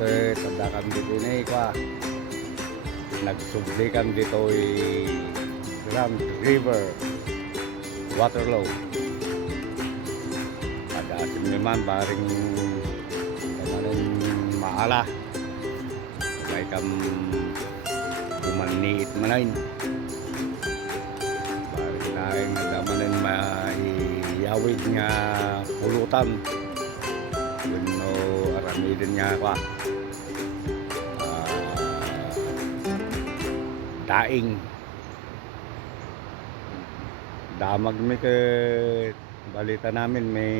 tanda kami dito kwa. Nagsubli kami dito Grand River, Waterloo. Ada siniman baring kamarin maala. Kaya kam bumaniit manain. Baring naing nagdamanin maiyawid nga pulutan. Yun no aramidin nga kwa. Daing damag may ke balita namin may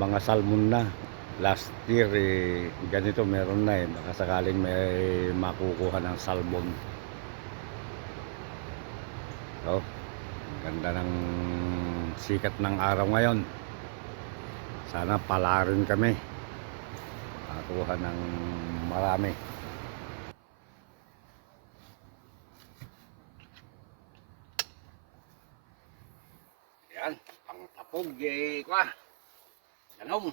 mga salmon na last year ganito meron na baka sakaling may makukuha ng salmon. So ganda ng sikat ng araw ngayon, sana pala rin kami makakuha ng marami. Yan, pangtapog kwa danom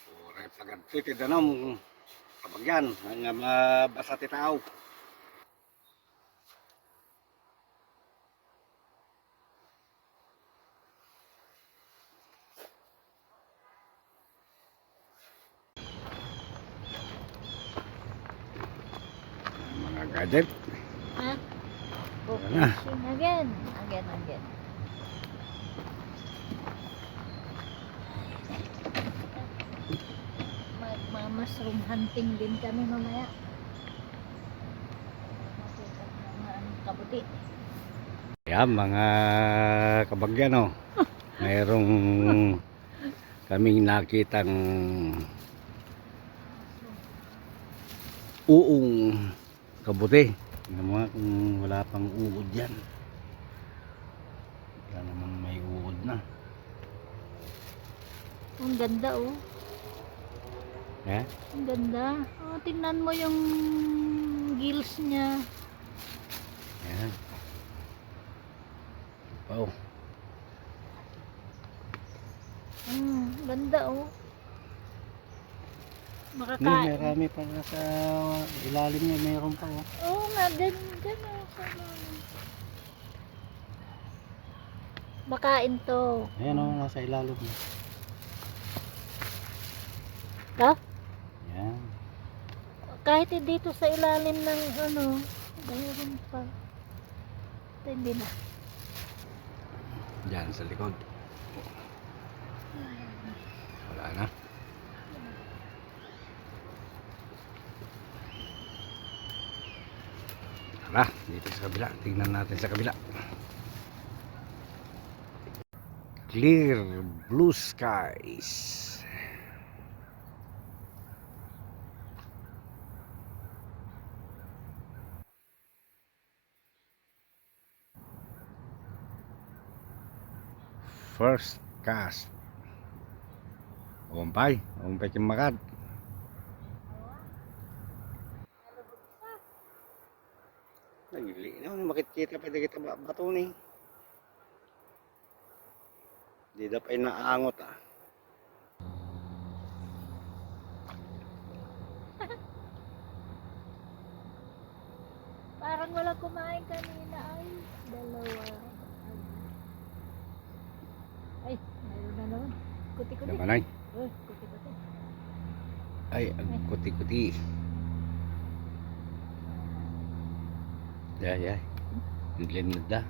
pura pagadto ti danom kabagyan nga mabasa ti tao. Mga gadget Again. Mushroom hunting din kami mamaya. Makita mga kabuti. Yan mga kabagyan mayroong kaming nakitang uong kabuti. Naman kung wala pang uod yan. Wala naman may uod na. Ang ganda Eh? Ang ganda. Tingnan mo yung gills niya. Yan. Wow. Ganda Makakain. Marami pa sa ilalim niya, mayroon pa Oo nga, dyan makain to. Ayan nasa ilalim niya. Yan. Kahit dito sa ilalim ng mayroon pa. Hindi na. Diyan sa likod. Wala na. Tara, dito sa kabila. Tingnan natin sa kabila. Clear blue skies. First cast. Umpay kimakad. Naglinaw na makikita pa kita bato ni. Di dapat inaangot Parang wala kumain kanina ay dalawa. Ay, mayroon na naman. Kuti-kuti. Namanay. Kuti-kuti. Ay, ang kuti-kuti. Ya. Ang linod na.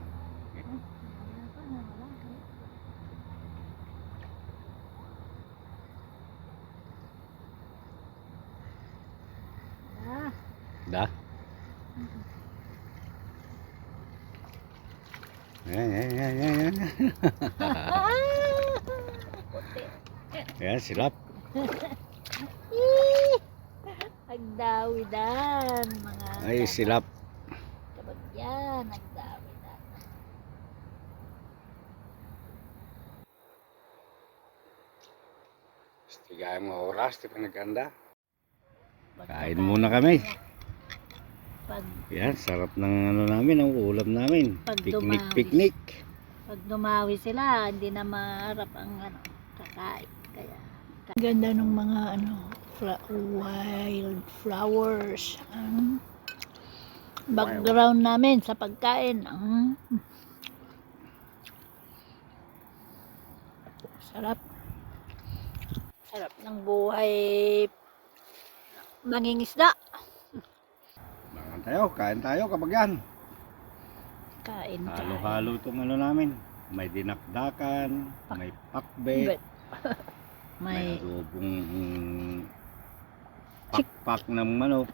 Da? Yan. Yan, silap. Nagdawidan mga Ay, silap. kabagyan, nagdawidan. Tigayang oras, di pa naganda. Kain muna kami. Yan, sarap ng namin, ang ulam namin. Picnic. Pag dumawi sila, hindi na maharap ang kakain. Kaya ganda ng mga wildflowers ang background namin sa pagkain. Sarap. Sarap ng buhay mangingisda. Kain tayo kapag yan. Kain. Halo-halo itong ano namin. May dinakdakan, may pakbet, may May adobong pakpak ng manok,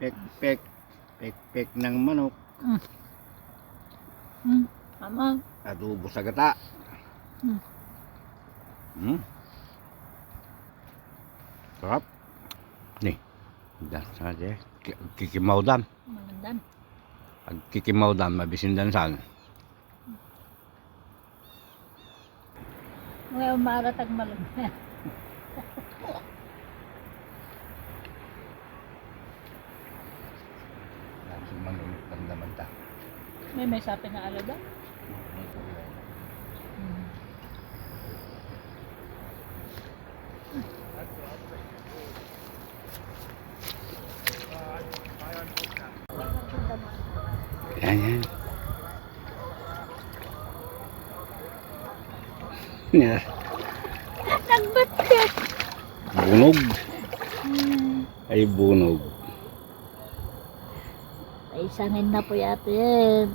pek-pek ng manok, Mama. adobo sa gata. Sarap. Nih, dah saja. Kikimaw dan. Malandan. Pag kikimaw dan, mabisin dan saan. Mga umaratag malandan. Langsung manunod ng naman ta. May sapi na alaga. Yan. Yan. Nagbatkit. Bunog. Ay bunog. Ay sangin na po yata yan.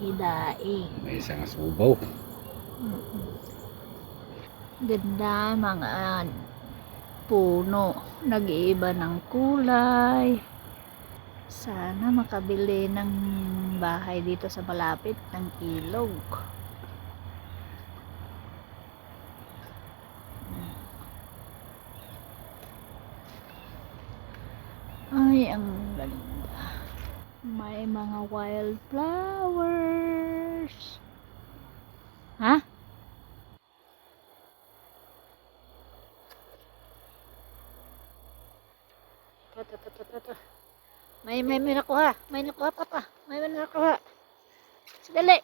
Idaing. May isang subaw. Ganda mga puno. Nag-iiba ng kulay. Sana makabili ng bahay dito sa malapit ng ilog. Ay, ang ganda. May mga wildflowers. Ha? Ito. May nakuha. May nakuha, papa. May nakuha. Sadali.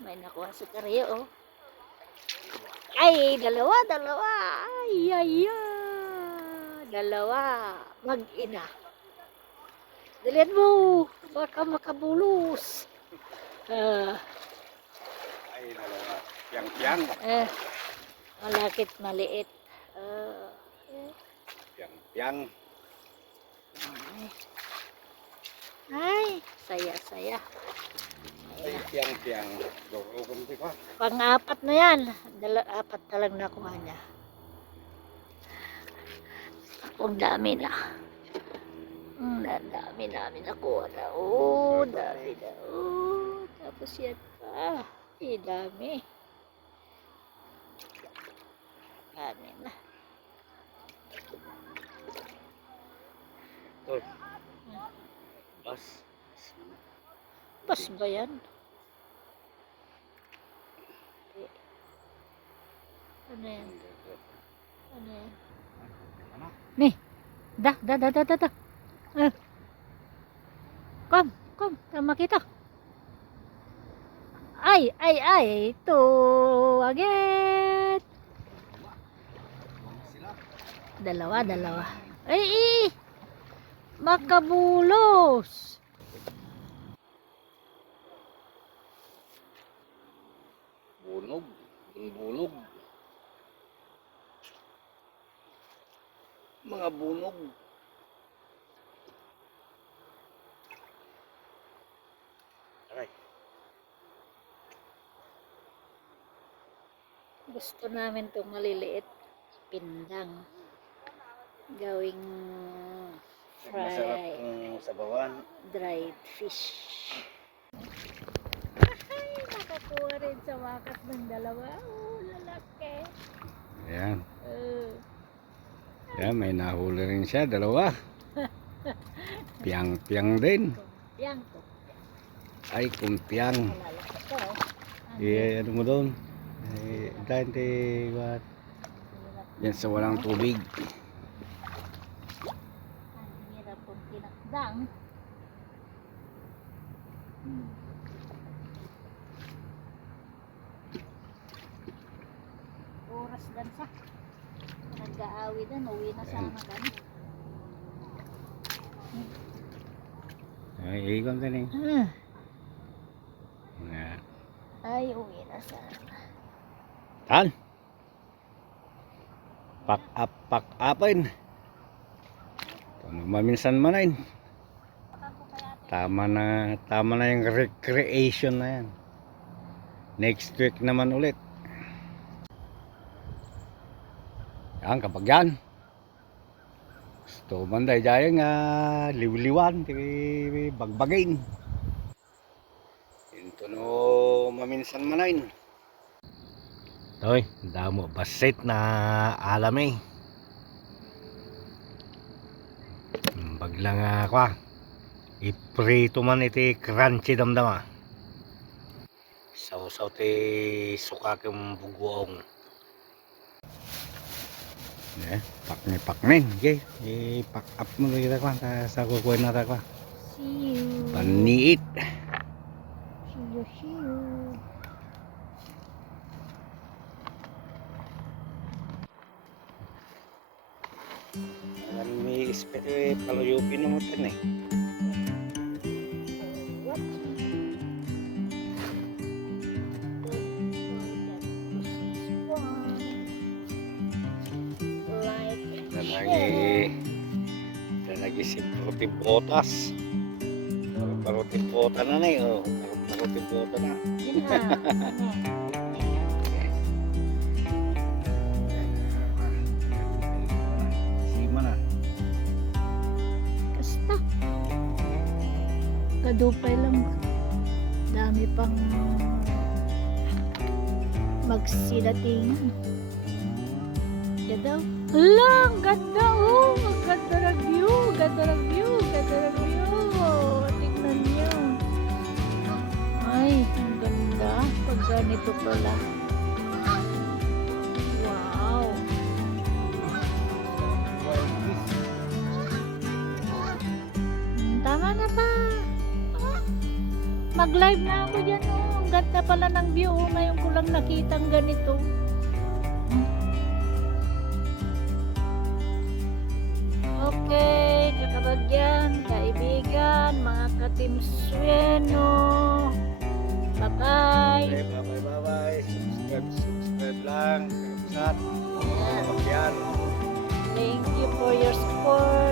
May nakuha sa kariyo, oh. Ay, dalawa. Ay. Dalawa. Mag-ina. Dalian mo. Baka makabulos. Ay dalawa. Piang-piang. Malakit, maliit. Piang-piang. Ay, saya. Ay piang-piang. Dorokon di ka. Pang-apat na yan. Apat na lang nakuha niya. Ang dami na. Dami namin nakuha na. Dami na. Tapos yan pa. Dami. Dami na. Bas. Bas ba yan? Ano yan? Nih. Dah. Kom. Tama kita. Ay. Ito. Again. Dalawa. Ay. Makabulos. Bunog. Mga bunog. Aray. Gusto namin itong maliliit. Pindang. Gawing Masarap fry. kung sabawan. Dried fish. Ay, nakakuha rin sa wakas ng dalawa. Lalaki. Ayan. Yan, may nahuli rin siya, dalawa. Piang-piang din. Yang. Ay, kumpiang. Malalaki to. Ano mo doon? Dante, what? Yan sa walang tubig. Ang hirap kong tinakdang. Oras dansa. nag-aawi doon, uwi na sana kami. Ay, ikon din eh. Hmm. Yan. Ay, uwi na sana. Tan. Pack upin. Kung maminsan manain. Tama na yung recreation na yan. Next week naman ulit. Yan, kapag yan. Gusto man dahil dyan nga liwliwan, bagbagin. Ito no maminsan manain. Toy, damo basit na alami. Baglang ako iprito man iti crunchy damdama. Sausaw ti suka kem bugoong. Paknin. Okay, i-pack up mo kita ko sa kukuha na ta ko. See you. Paniit. See you. Alam may espete paluyupin mo tin eh. What? Nagisip roti botas. Roti bota na na eh. Roti bota na. Yun na. Sima na. Kasta. Kadupay lang. Dami pang magsidatingan. Ganda. Hala, ang ganda oh. Ang ganda ng view. Ganda ng view. Tingnan niyo. Ay, ang ganda. Pag ganito pala. Wow. Tama na ba? Mag-live na ako dyan oh. Ang ganda pala ng view oh. Ngayon ko lang nakita ang ganito. Okay, kakabagyan, kaibigan, mga ka-Team Sueno. Bye-bye. Bye. Subscribe lang. Yan. Thank you for your support.